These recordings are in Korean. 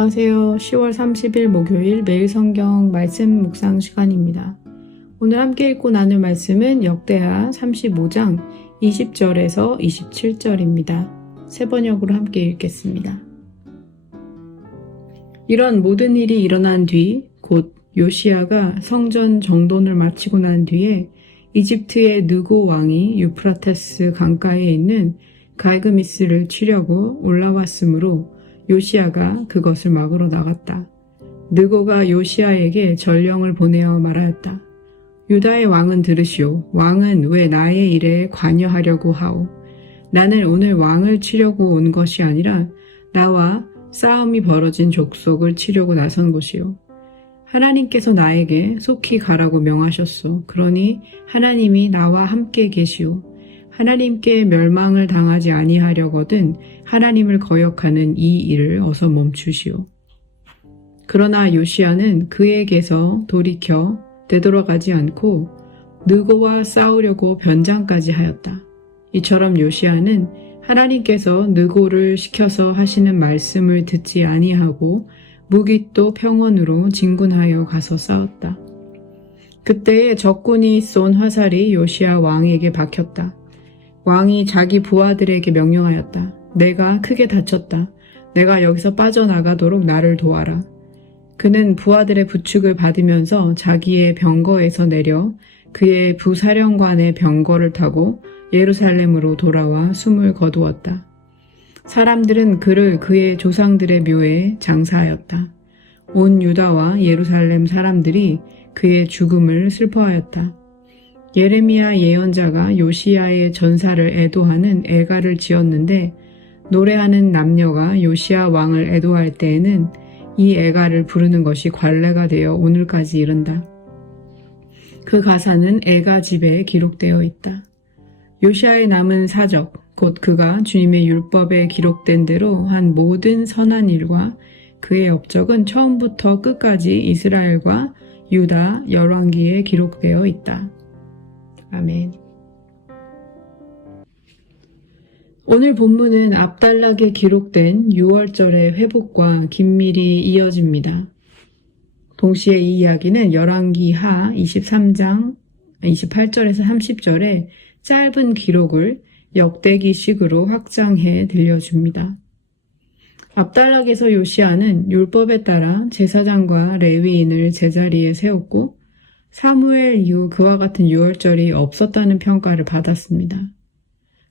안녕하세요. 10월 30일 목요일 매일 성경 말씀 묵상 시간입니다. 오늘 함께 읽고 나눌 말씀은 역대하 35장 20절에서 27절입니다. 새 번역으로 함께 읽겠습니다. 이런 모든 일이 일어난 뒤 곧 요시야가 성전 정돈을 마치고 난 뒤에 이집트의 느고 왕이 유프라테스 강가에 있는 갈그미스를 치려고 올라왔으므로 요시야가 그것을 막으러 나갔다. 느고가 요시야에게 전령을 보내어 말하였다. 유다의 왕은 들으시오. 왕은 왜 나의 일에 관여하려고 하오? 나는 오늘 왕을 치려고 온 것이 아니라 나와 싸움이 벌어진 족속을 치려고 나선 것이오. 하나님께서 나에게 속히 가라고 명하셨소. 그러니 하나님이 나와 함께 계시오. 하나님께 멸망을 당하지 아니하려거든 하나님을 거역하는 이 일을 어서 멈추시오. 그러나 요시야는 그에게서 돌이켜 되돌아가지 않고 느고와 싸우려고 변장까지 하였다. 이처럼 요시야는 하나님께서 느고를 시켜서 하시는 말씀을 듣지 아니하고 무기또 평원으로 진군하여 가서 싸웠다. 그때에 적군이 쏜 화살이 요시야 왕에게 박혔다. 왕이 자기 부하들에게 명령하였다. 내가 크게 다쳤다. 내가 여기서 빠져나가도록 나를 도와라. 그는 부하들의 부축을 받으면서 자기의 병거에서 내려 그의 부사령관의 병거를 타고 예루살렘으로 돌아와 숨을 거두었다. 사람들은 그를 그의 조상들의 묘에 장사하였다. 온 유다와 예루살렘 사람들이 그의 죽음을 슬퍼하였다. 예레미야 예언자가 요시야의 전사를 애도하는 애가를 지었는데 노래하는 남녀가 요시야 왕을 애도할 때에는 이 애가를 부르는 것이 관례가 되어 오늘까지 이른다. 그 가사는 애가집에 기록되어 있다. 요시야의 남은 사적, 곧 그가 주님의 율법에 기록된 대로 한 모든 선한 일과 그의 업적은 처음부터 끝까지 이스라엘과 유다 열왕기에 기록되어 있다. 아멘. 오늘 본문은 압달락에 기록된 6월절의 회복과 긴밀히 이어집니다. 동시에 이 이야기는 열왕기 하 23장 28절에서 30절의 짧은 기록을 역대기식으로 확장해 들려줍니다. 압달락에서 요시야는 율법에 따라 제사장과 레위인을 제자리에 세웠고 사무엘 이후 그와 같은 6월절이 없었다는 평가를 받았습니다.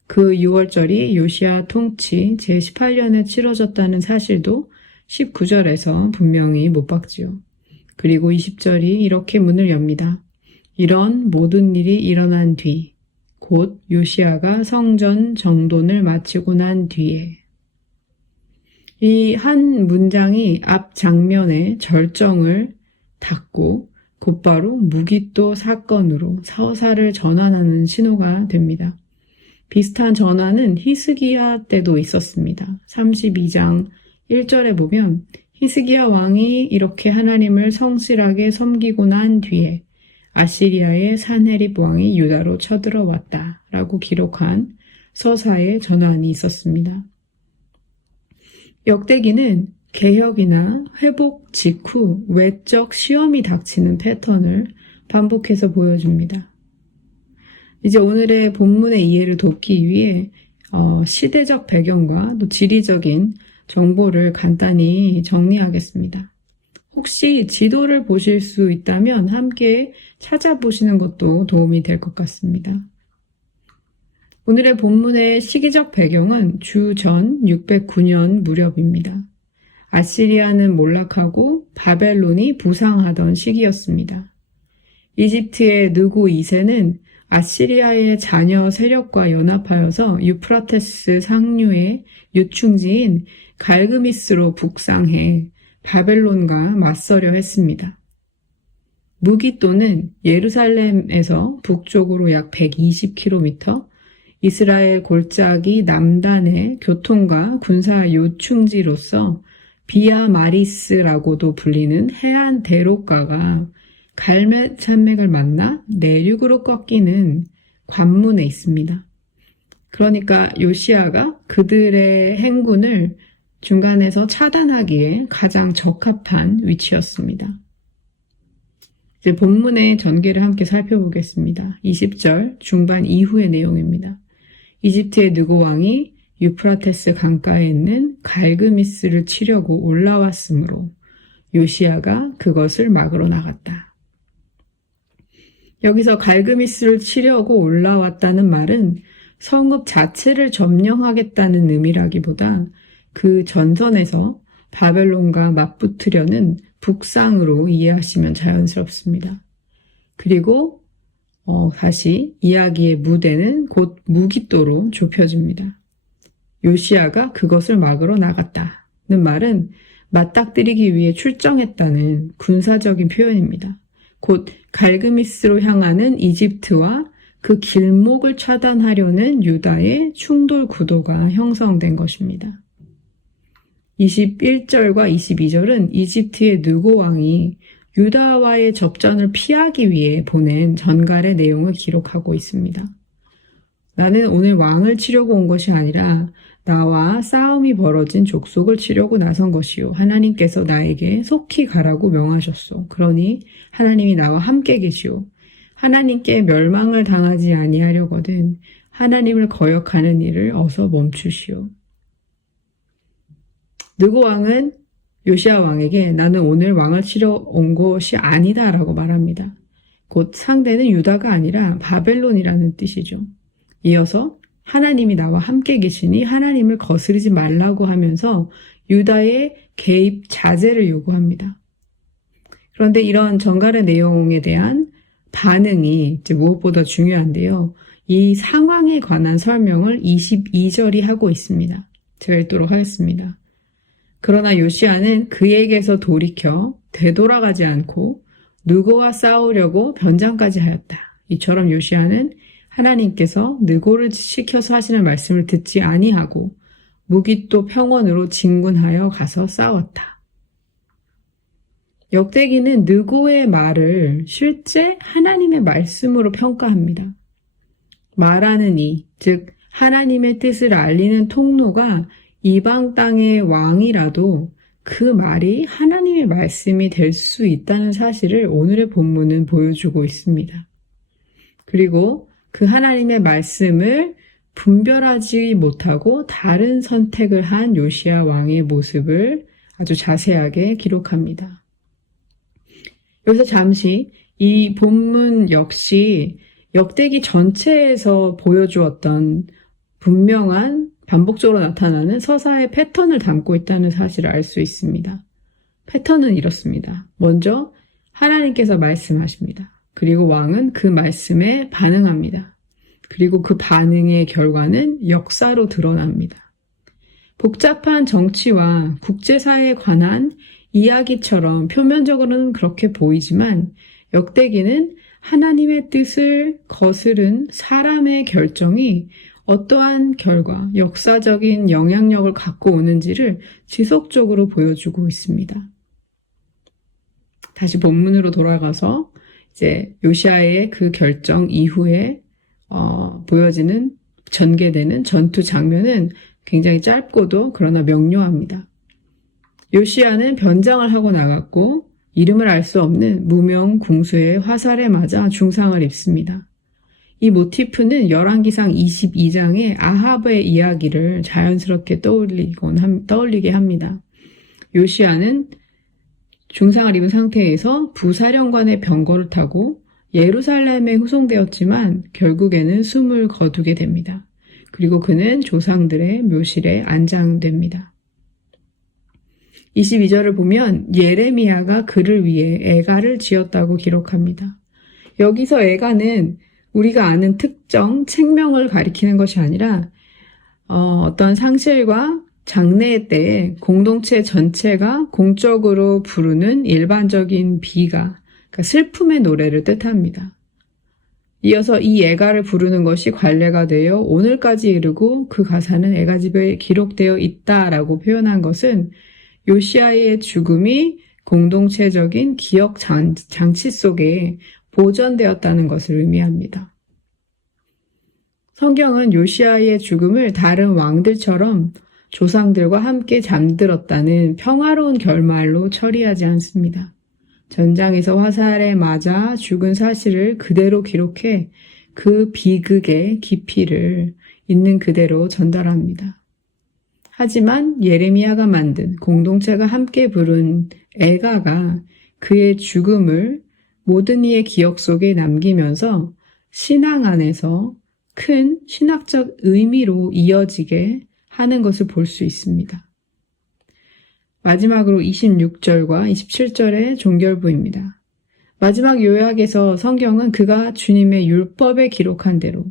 그 6월절이 요시야 통치 제18년에 치러졌다는 사실도 19절에서 분명히 못 박지요. 그리고 20절이 이렇게 문을 엽니다. 이런 모든 일이 일어난 뒤, 곧 요시야가 성전 정돈을 마치고 난 뒤에. 이 한 문장이 앞 장면의 절정을 닫고 곧바로 무기또 사건으로 서사를 전환하는 신호가 됩니다. 비슷한 전환은 히스기야 때도 있었습니다. 32장 1절에 보면 히스기야 왕이 이렇게 하나님을 성실하게 섬기고 난 뒤에 아시리아의 산헤립 왕이 유다로 쳐들어왔다 라고 기록한 서사의 전환이 있었습니다. 역대기는 개혁이나 회복 직후 외적 시험이 닥치는 패턴을 반복해서 보여줍니다. 이제 오늘의 본문의 이해를 돕기 위해 시대적 배경과 또 지리적인 정보를 간단히 정리하겠습니다. 혹시 지도를 보실 수 있다면 함께 찾아보시는 것도 도움이 될 것 같습니다. 오늘의 본문의 시기적 배경은 주전 609년 무렵입니다. 아시리아는 몰락하고 바벨론이 부상하던 시기였습니다. 이집트의 느고 2세는 아시리아의 자녀 세력과 연합하여서 유프라테스 상류의 유충지인 갈그미스로 북상해 바벨론과 맞서려 했습니다. 무기또는 예루살렘에서 북쪽으로 약 120km, 이스라엘 골짜기 남단의 교통과 군사 요충지로서 비아 마리스라고도 불리는 해안 대로가가 갈멜 산맥을 만나 내륙으로 꺾이는 관문에 있습니다. 그러니까 요시야가 그들의 행군을 중간에서 차단하기에 가장 적합한 위치였습니다. 이제 본문의 전개를 함께 살펴보겠습니다. 20절 중반 이후의 내용입니다. 이집트의 느고 왕이 유프라테스 강가에 있는 갈그미스를 치려고 올라왔으므로 요시야가 그것을 막으러 나갔다. 여기서 갈그미스를 치려고 올라왔다는 말은 성읍 자체를 점령하겠다는 의미라기보다 그 전선에서 바벨론과 맞붙으려는 북상으로 이해하시면 자연스럽습니다. 그리고 다시 이야기의 무대는 곧 무깃도로 좁혀집니다. 요시야가 그것을 막으러 나갔다는 말은 맞닥뜨리기 위해 출정했다는 군사적인 표현입니다. 곧 갈그미스로 향하는 이집트와 그 길목을 차단하려는 유다의 충돌 구도가 형성된 것입니다. 21절과 22절은 이집트의 느고 왕이 유다와의 접전을 피하기 위해 보낸 전갈의 내용을 기록하고 있습니다. 나는 오늘 왕을 치려고 온 것이 아니라 나와 싸움이 벌어진 족속을 치려고 나선 것이요. 하나님께서 나에게 속히 가라고 명하셨소. 그러니 하나님이 나와 함께 계시오. 하나님께 멸망을 당하지 아니하려거든 하나님을 거역하는 일을 어서 멈추시오. 느고 왕은 요시야 왕에게 나는 오늘 왕을 치러 온 것이 아니다 라고 말합니다. 곧 상대는 유다가 아니라 바벨론이라는 뜻이죠. 이어서 하나님이 나와 함께 계시니 하나님을 거스르지 말라고 하면서 유다의 개입 자제를 요구합니다. 그런데 이런 전갈의 내용에 대한 반응이 이제 무엇보다 중요한데요. 이 상황에 관한 설명을 22절이 하고 있습니다. 제가 읽도록 하겠습니다. 그러나 요시야는 그에게서 돌이켜 되돌아가지 않고 느고와 싸우려고 변장까지 하였다. 이처럼 요시야는 하나님께서 느고를 시켜서 하시는 말씀을 듣지 아니하고 무깃도 평원으로 진군하여 가서 싸웠다. 역대기는 느고의 말을 실제 하나님의 말씀으로 평가합니다. 말하는 이, 즉 하나님의 뜻을 알리는 통로가 이방 땅의 왕이라도 그 말이 하나님의 말씀이 될 수 있다는 사실을 오늘의 본문은 보여주고 있습니다. 그리고 그 하나님의 말씀을 분별하지 못하고 다른 선택을 한 요시야 왕의 모습을 아주 자세하게 기록합니다. 여기서 잠시 이 본문 역시 역대기 전체에서 보여주었던 분명한 반복적으로 나타나는 서사의 패턴을 담고 있다는 사실을 알 수 있습니다. 패턴은 이렇습니다. 먼저 하나님께서 말씀하십니다. 그리고 왕은 그 말씀에 반응합니다. 그리고 그 반응의 결과는 역사로 드러납니다. 복잡한 정치와 국제사회에 관한 이야기처럼 표면적으로는 그렇게 보이지만 역대기는 하나님의 뜻을 거스른 사람의 결정이 어떠한 결과, 역사적인 영향력을 갖고 오는지를 지속적으로 보여주고 있습니다. 다시 본문으로 돌아가서 이제 요시야의 그 결정 이후에 보여지는 전개되는 전투 장면은 굉장히 짧고도 그러나 명료합니다. 요시야는 변장을 하고 나갔고 이름을 알 수 없는 무명 궁수의 화살에 맞아 중상을 입습니다. 이 모티프는 열왕기상 22장의 아합의 이야기를 자연스럽게 떠올리게 합니다. 요시야는 중상을 입은 상태에서 부사령관의 병거를 타고 예루살렘에 후송되었지만 결국에는 숨을 거두게 됩니다. 그리고 그는 조상들의 묘실에 안장됩니다. 22절을 보면 예레미야가 그를 위해 애가를 지었다고 기록합니다. 여기서 애가는 우리가 아는 특정 책명을 가리키는 것이 아니라 어떤 상실과 장례 때에 공동체 전체가 공적으로 부르는 일반적인 비가, 그러니까 슬픔의 노래를 뜻합니다. 이어서 이 애가를 부르는 것이 관례가 되어 오늘까지 이르고 그 가사는 애가집에 기록되어 있다라고 표현한 것은 요시야의 죽음이 공동체적인 기억 장치 속에 보존되었다는 것을 의미합니다. 성경은 요시야의 죽음을 다른 왕들처럼 조상들과 함께 잠들었다는 평화로운 결말로 처리하지 않습니다. 전장에서 화살에 맞아 죽은 사실을 그대로 기록해 그 비극의 깊이를 있는 그대로 전달합니다. 하지만 예레미야가 만든 공동체가 함께 부른 애가가 그의 죽음을 모든 이의 기억 속에 남기면서 신앙 안에서 큰 신학적 의미로 이어지게 하는 것을 볼 수 있습니다. 마지막으로 26절과 27절의 종결부입니다. 마지막 요약에서 성경은 그가 주님의 율법에 기록한 대로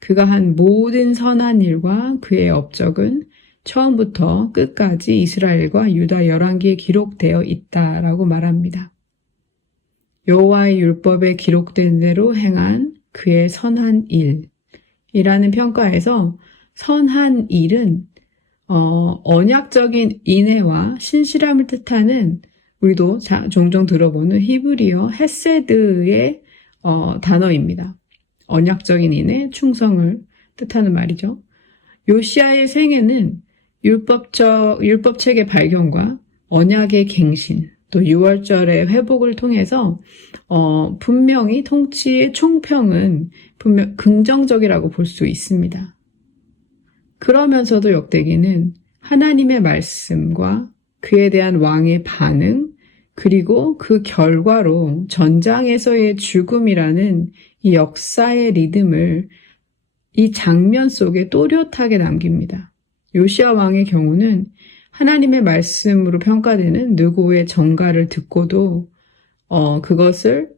그가 한 모든 선한 일과 그의 업적은 처음부터 끝까지 이스라엘과 유다 열왕기에 기록되어 있다라고 말합니다. 여호와의 율법에 기록된 대로 행한 그의 선한 일이라는 평가에서 선한 일은 언약적인 인애와 신실함을 뜻하는 우리도 종종 들어보는 히브리어 헤세드의 단어입니다. 언약적인 인애, 충성을 뜻하는 말이죠. 요시야의 생애는 율법책의 발견과 언약의 갱신, 또 6월절의 회복을 통해서 분명히 통치의 총평은 분명 긍정적이라고 볼 수 있습니다. 그러면서도 역대기는 하나님의 말씀과 그에 대한 왕의 반응, 그리고 그 결과로 전장에서의 죽음이라는 이 역사의 리듬을 이 장면 속에 또렷하게 남깁니다. 요시야 왕의 경우는 하나님의 말씀으로 평가되는 느고의 전가를 듣고도 그것을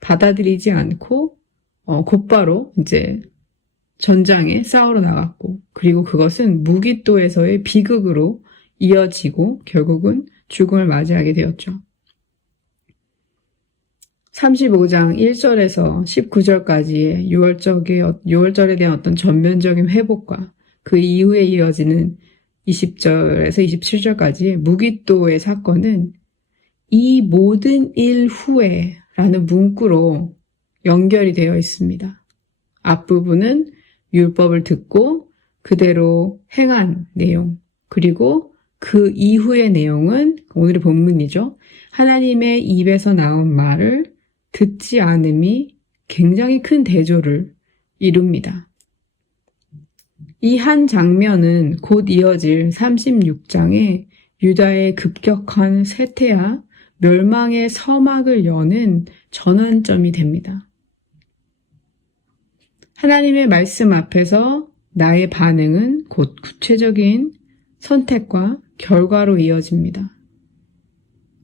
받아들이지 않고 곧바로 이제 전장에 싸우러 나갔고, 그리고 그것은 무기또에서의 비극으로 이어지고 결국은 죽음을 맞이하게 되었죠. 35장 1절에서 19절까지의 6월절에 대한 어떤 전면적인 회복과 그 이후에 이어지는 20절에서 27절까지의 무기또의 사건은 이 모든 일 후에 라는 문구로 연결이 되어 있습니다. 앞부분은 율법을 듣고 그대로 행한 내용, 그리고 그 이후의 내용은 오늘의 본문이죠. 하나님의 입에서 나온 말을 듣지 않음이 굉장히 큰 대조를 이룹니다. 이 한 장면은 곧 이어질 36장에 유다의 급격한 쇠퇴와 멸망의 서막을 여는 전환점이 됩니다. 하나님의 말씀 앞에서 나의 반응은 곧 구체적인 선택과 결과로 이어집니다.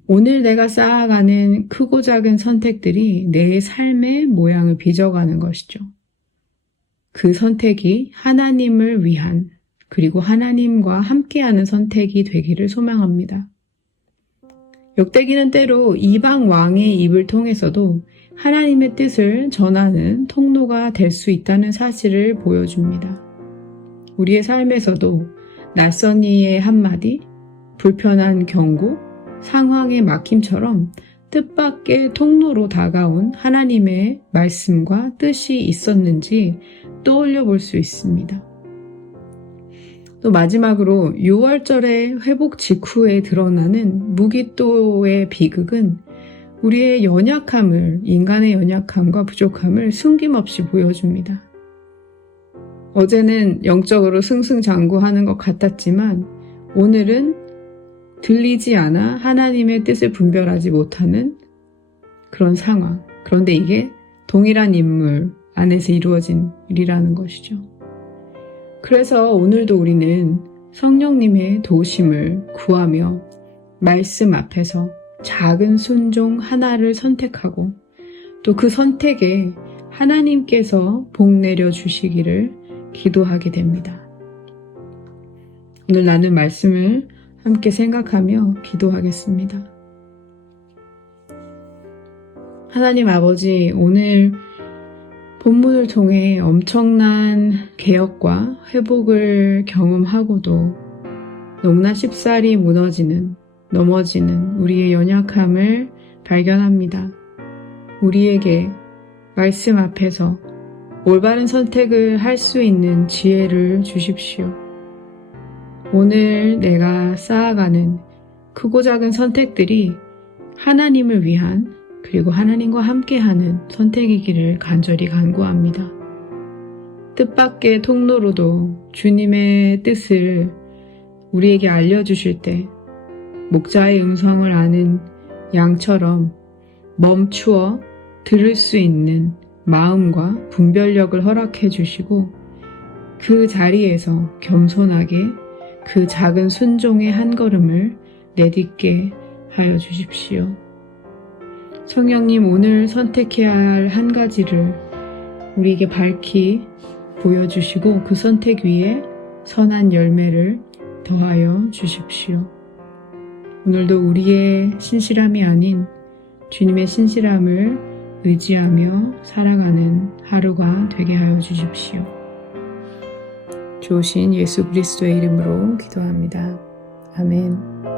오늘 내가 쌓아가는 크고 작은 선택들이 내 삶의 모양을 빚어가는 것이죠. 그 선택이 하나님을 위한, 그리고 하나님과 함께하는 선택이 되기를 소망합니다. 역대기는 때로 이방 왕의 입을 통해서도 하나님의 뜻을 전하는 통로가 될 수 있다는 사실을 보여줍니다. 우리의 삶에서도 낯선 이의 한마디, 불편한 경고, 상황의 막힘처럼 뜻밖의 통로로 다가온 하나님의 말씀과 뜻이 있었는지 떠올려 볼 수 있습니다. 또 마지막으로 6월절의 회복 직후에 드러나는 무기또의 비극은 우리의 연약함을, 인간의 연약함과 부족함을 숨김없이 보여줍니다. 어제는 영적으로 승승장구하는 것 같았지만 오늘은 들리지 않아 하나님의 뜻을 분별하지 못하는 그런 상황. 그런데 이게 동일한 인물 안에서 이루어진 일이라는 것이죠. 그래서 오늘도 우리는 성령님의 도우심을 구하며 말씀 앞에서 작은 순종 하나를 선택하고 또 그 선택에 하나님께서 복 내려 주시기를 기도하게 됩니다. 오늘 나눈 말씀을 함께 생각하며 기도하겠습니다. 하나님 아버지, 오늘 본문을 통해 엄청난 개혁과 회복을 경험하고도 너무나 쉽사리 무너지는, 넘어지는 우리의 연약함을 발견합니다. 우리에게 말씀 앞에서 올바른 선택을 할 수 있는 지혜를 주십시오. 오늘 내가 쌓아가는 크고 작은 선택들이 하나님을 위한 그리고 하나님과 함께하는 선택이기를 간절히 간구합니다. 뜻밖의 통로로도 주님의 뜻을 우리에게 알려주실 때 목자의 음성을 아는 양처럼 멈추어 들을 수 있는 마음과 분별력을 허락해 주시고 그 자리에서 겸손하게 그 작은 순종의 한 걸음을 내딛게 하여 주십시오. 성령님, 오늘 선택해야 할 한 가지를 우리에게 밝히 보여주시고 그 선택 위에 선한 열매를 더하여 주십시오. 오늘도 우리의 신실함이 아닌 주님의 신실함을 의지하며 살아가는 하루가 되게 하여 주십시오. 좋으신 예수 그리스도의 이름으로 기도합니다. 아멘.